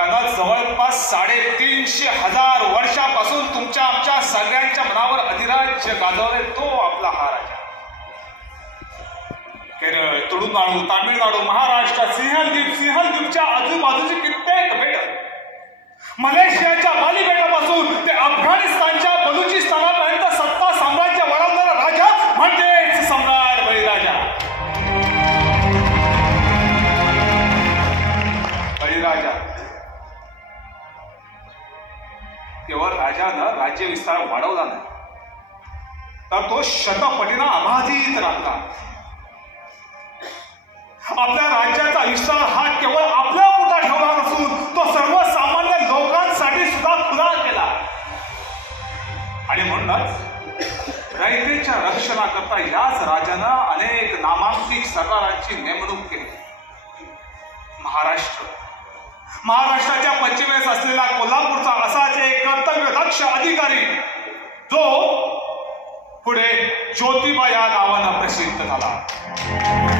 त्यांना जवळपास साडेतीनशे हजार वर्षापासून तुमच्या आमच्या सगळ्यांच्या मनावर अधिराज्य गाजवले तो आपला हा राजा. केरळ तुळुनाडू तामिळनाडू महाराष्ट्र सिंहद्वीप सिंहद्वीपच्या आजूबाजूचे कित्येक बेट. मलेशियाच्या बाली बेटापासून ते अफगाणिस्तानच्या बलुचिस्तानापर्यंत राजानं राज्य विस्तार वाढवला नाही तर तो शतपटीनं अबाधित राहता. आपल्या राज्याचा विस्तार हा केवळ आपल्या पोटा ठेवला नसून तो सर्वसामान्य लोकांसाठी सुद्धा खुला केला. आणि म्हणूनच रयतेच्या रक्षणाकरता याच राजानं अनेक नामांकित सरदारांची महाराष्ट्राच्या पश्चिमेस असलेला कोल्हापूरचा असाच एक कर्तव्य दक्ष अधिकारी जो पुढे ज्योतिबा या नावानं प्रसिद्ध झाला.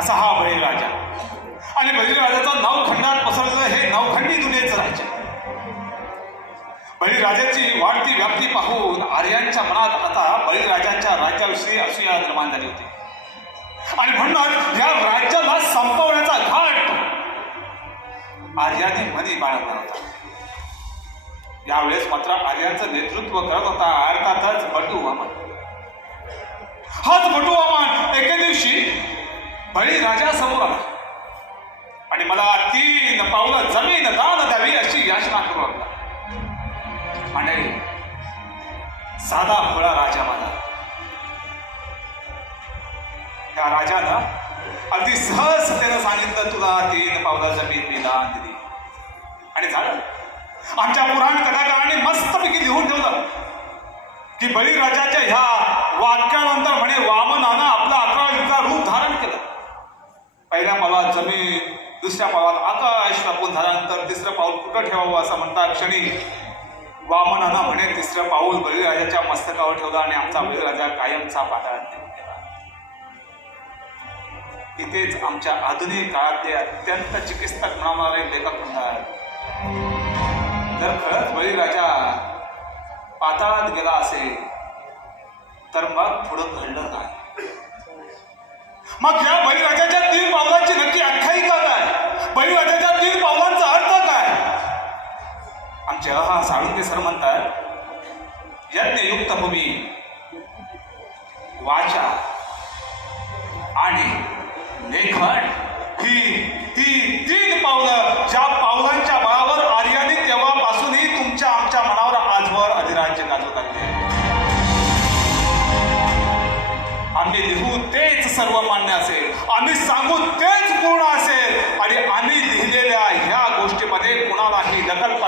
असा हा बळीराजा आणि बळीराजाचं नवखंडात पसरलेलं हे नवखंडी दुनियेचं राज्य. बळीराजाची वाढती व्याप्ती पाहून आर्यांच्या मनात आता बळीराजांच्या राज्याविषयी असूया निर्माण झाली होती. आणि म्हणूनच या राज्याला संपवण्याचा घाट आर्याने मनी बाळगला होता. यावेळेस मात्र आर्यांचं नेतृत्व करत होता अर्थातच बटू वामन हाच बटू वामन एके दिवशी बळीराजा समोर आला आणि मला तीन पावलं जमीन दान द्यावी अशी याचना करू लागला. मंडळी साधा फळा राजा मला त्या राजानं अगदी सहज त्यानं सांगितलं तुला तीन पावलं जमीन मी दान दिली. आणि झालं. आमच्या पुराण कथाकारांनी मस्तपैकी लिहून ठेवलं की बळीराजाच्या ह्या वाक्यानंतर म्हणे वामनानं आपलं अकरा युगा रूप धारण केलं पहिल्या पावलात जमीन दुसऱ्या पावात आकाश व्यापून झाल्यानंतर तिसरं पाऊल कुठं ठेवावं असं म्हणता क्षणी वामनानं म्हणे तिसरं पाऊल बळीराजाच्या मस्तकावर ठेवलं आणि आमचा बळीराजा कायमचा पाताळात गेला. इथेच आमच्या आधुनिक काळातले अत्यंत चिकित्सक म्हणणारे लेखक म्हणतात जर खरंच बळीराजा पाताळात गेला असेल तर मग पुढं घडलं नाही. मग या बळीराजाच्या तीन पावलाची नक्की आख्यायिका काय? बळीराजाच्या तीन पावलांचा अर्थ काय? आमचे अहा साळुंके सर म्हणतात यज्ञयुक्त भूमी वाचा आणि लेखन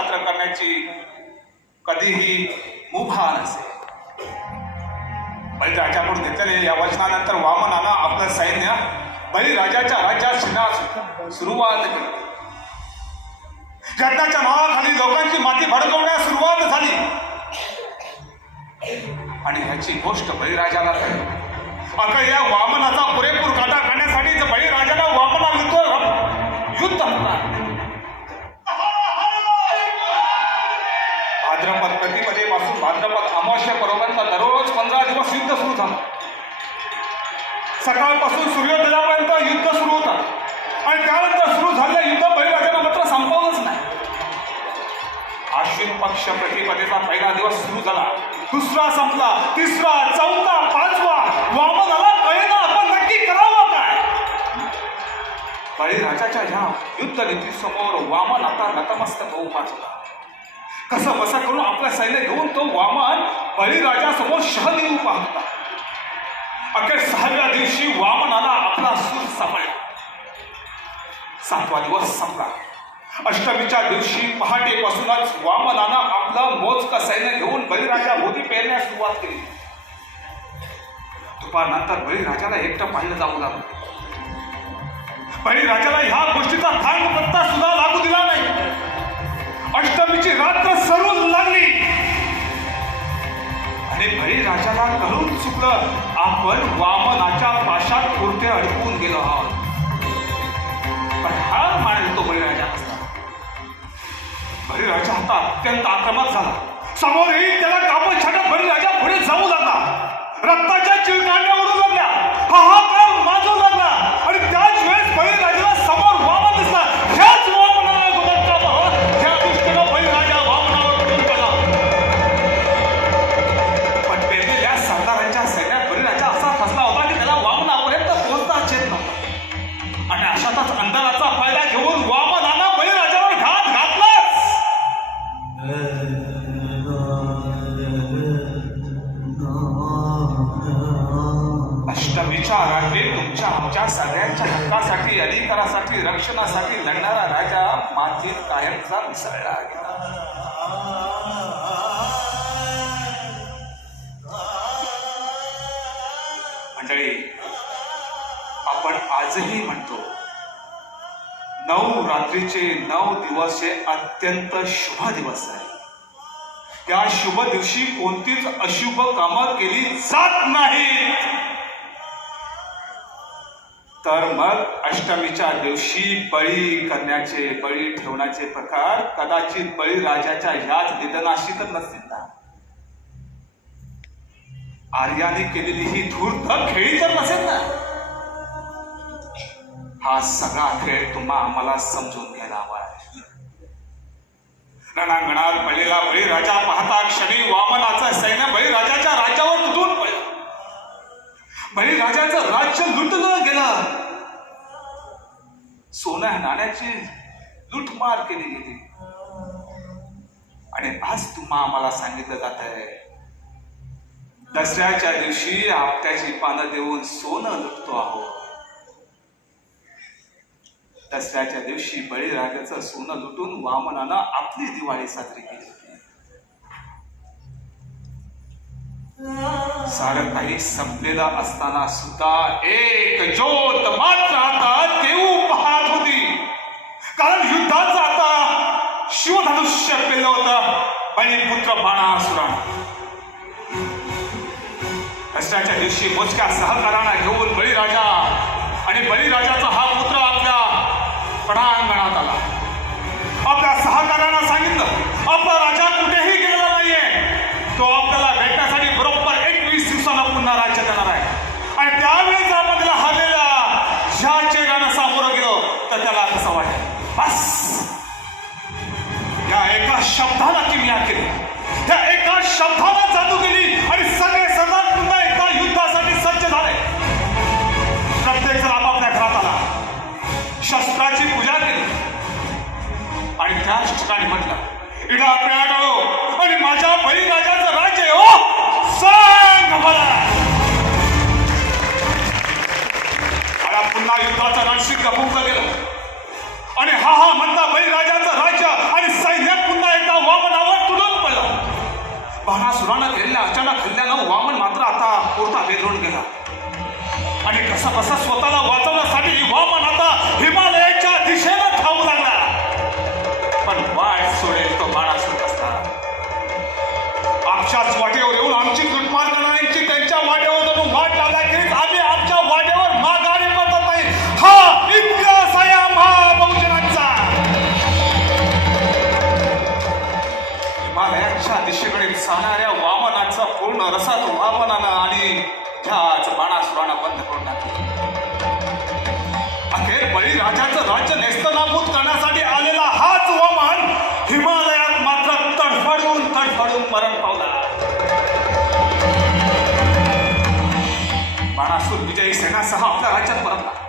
पात्र करण्याची कधीही मुभा नसेल बळीराजाकडून घेतलेले या वचनानंतर वामनाला आपलं सैन्य बळीराजाच्या राज्यात शिरण्यास सुरुवात केली. रत्नाच्या नावाखाली लोकांची माती भडकवण्यास सुरुवात झाली. आणि ह्याची गोष्ट बळीराजाला कळली. अगं या वामनाचा पुरेपूर काटा करण्यासाठी जर बळीराजाला वामनाविरुद्ध युद्ध होता सकाळपासून सूर्योदयापर्यंत युद्ध सुरू होतात आणि त्यानंतर सुरू झालेलं युद्ध बळीराजानं मात्र संपवलंच नाही. आश्विन पक्ष प्रतिपदेचा पहिला दिवस सुरू झाला. दुसरा संपला. तिसरा चौथा पाचवा वामनाला कळेना आपण नक्की करावं काय? बळीराजाच्या ह्या युद्ध नीतीसमोर वामन आता नतमस्तक होऊ वाचला. कसं बसा करून आपलं सैन्य घेऊन तो वामन बळीराजासमोर शह देऊ पाहता अखेर सहाव्या दिवशी वामनाला आपला सूर सापडला. सातवा दिवस संपला. अष्टमीच्या दिवशी पहाटेपासूनच वामनानं आपलं मोजकं सैन्य घेऊन बळीराजा मोदी पेरण्यास सुरुवात केली. दुपारनंतर बळीराजाला एकटं पाहिलं जाऊ लागलं. बळीराजाला ह्या गोष्टीचा थांग पत्ता सुद्धा लागू दिला नाही. अष्टमीची रात्र सर्व लागली. आणि बळीराजाला कळून चुकलं. आपण वामनाच्या पाशात पुरते अडकून गेलो आहोत. पण हा मानेल तो बळीराजा असता बळीराजा आता अत्यंत आक्रमक झाला. समोर येईल त्याला कापड छाटत बळीराजा पुढे जाऊ लागला. रक्ताच्या चिळकांड्या आजही म्हणतो नऊ रात्रीचे नऊ दिवस हे अत्यंत शुभ दिवस आहे. त्या शुभ दिवशी कोणतीच अशुभ कामं केली जात नाहीत. तर मग अष्टमीच्या दिवशी बळी करण्याचे बळी ठेवण्याचे प्रकार कदाचित बळीराजाच्या ह्याच निधनाशी तर नसतील ना. आर्याने केलेली ही धूर्त खेळी तर नसेल ना. हा सगळा खेळ तुम्हा आम्हाला समजून घ्यायला हवा आहे. रणांगणात पडलेला बळीराजा पाहता क्षणी वामनाचं सैन्य बळीराजाच्या राज्यावर तुटून पडलं. बळीराजाचं राज्य लुटलं गेलं. सोन्या नाण्याची लुटमार केली गेली. आणि आज तुम्हा आम्हाला सांगितलं जात आहे. दसऱ्याच्या दिवशी आपट्याची पानं देऊन सोनं लुटतो आहोत. दसऱ्याच्या दिवशी बळीराजाचं सोनं लुटून वामनानं आपली दिवाळी साजरी केली. सारं काही संपलेलं असताना सुद्धा एक ज्योत मात्र आता देऊ पाहत होती. कारण युद्धाचं आता शिवधनुष्य केलं होतं. बळीपुत्र बाणासुरा दसऱ्याच्या दिवशी मोजक्या सहकारांना घेऊन बळीराजा आणि बळीराजाचा हा पणांगणात आला. आपल्या सहकाऱ्यांना सांगितलं आपला राजा कुठेही गेलेला नाहीये. तो आपल्याला भेटण्यासाठी बरोबर एकवीस दिवसांना पुन्हा राज्य देणार आहे. आणि त्यावेळेस आपण त्याला हवेला ज्या चेहऱ्यानं सामोरं गेलो तर त्याला कसं वाटेल? बस. या एका शब्दाला किमया केली. त्या एका शब्दाला जादू केली आणि सगळे त्यांच्या शिक्षकाने म्हटलं. इडा प्याडो हो. आणि माझ्या बळीराजाचं राज्य हो. सांग मला पुन्हा युद्धाचा रणशिंग फुंकलं गेलं आणि हा हा म्हणता बळीराजाचं राज्य आणि सैन्यात पुन्हा एकदा वामनावर तुडून पडलं. बाणासुरानं केलेल्या अचानक हल्ल्यानं वामन मात्र आता पुरता बेदरून गेला. आणि कसं कसं स्वतःला वाचवण्यासाठी पूर्ण रसातून वामनानं आणि त्याच बाणासुरानं बंद करून टाकलं. अखेर बळीराजाचं राज्य नेस्तनाभूत करण्यासाठी आलेला हाच वमन हिमालयात मात्र तडफडून तडफडून मरण पावला. बाणासूर विजयी सेनासह आपल्या राज्यात परतला.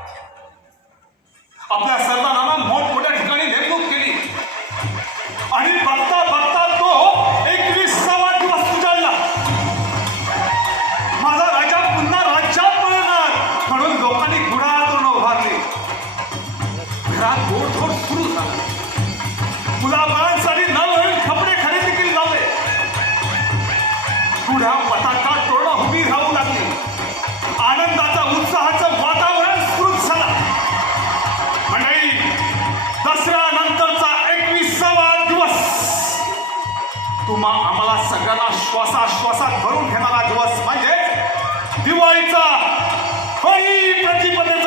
तुम्हा आम्हाला सगळ्यांना श्वासाश्वासात भरून घेणारा दिवस म्हणजे दिवाळीचा खरी प्रतिपदेचा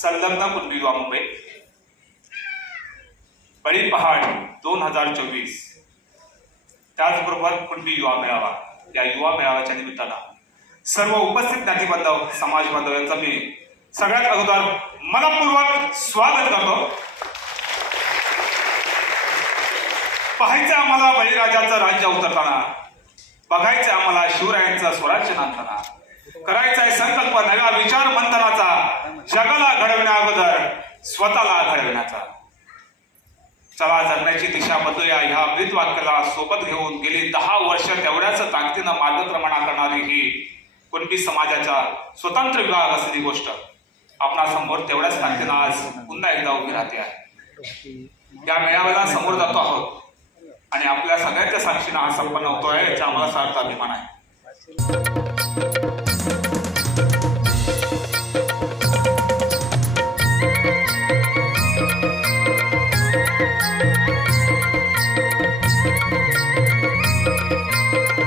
संलग्न कुणबी युवा मुंबई. बळी पहाड दोन हजार चोवीस. त्याचबरोबर कुणबी युवा मेळावा. या युवा मेळाव्याच्या निमित्तानं सर्व उपस्थित ज्ञाती बांधव समाज बांधव यांचा मी सगळ्यात अगोदर मनपूर्वक स्वागत करतो. पाहायचं आम्हाला बळीराजाचं राज्य उतरताना. बघायचं आम्हाला शिवरायांचं स्वराज्य नांदताना. करायचा आहे संकल्प नव्या विचार मंथनाचा जगाला घडविण्या अगोदर स्वतःला घडविण्याचा. चला जगण्याची दिशा बदलूया. ह्या अमृत वाक्याला सोबत घेऊन गेली दहा वर्ष तेवढ्याच ताकदीनं मार्गक्रमणा करणारी ही कुणबी समाजाचा स्वतंत्र विभाग असलेली गोष्ट. आपणा समोर तेवढ्याच ताकदीनं आज पुन्हा एकदा उभी राहते आहे. या मेळाव्याला समोर जातो आहोत. आणि आपल्या सगळ्यांच्या साक्षीनं हा संपन्न होतोय याचा आम्हाला सार्थ अभिमान आहे.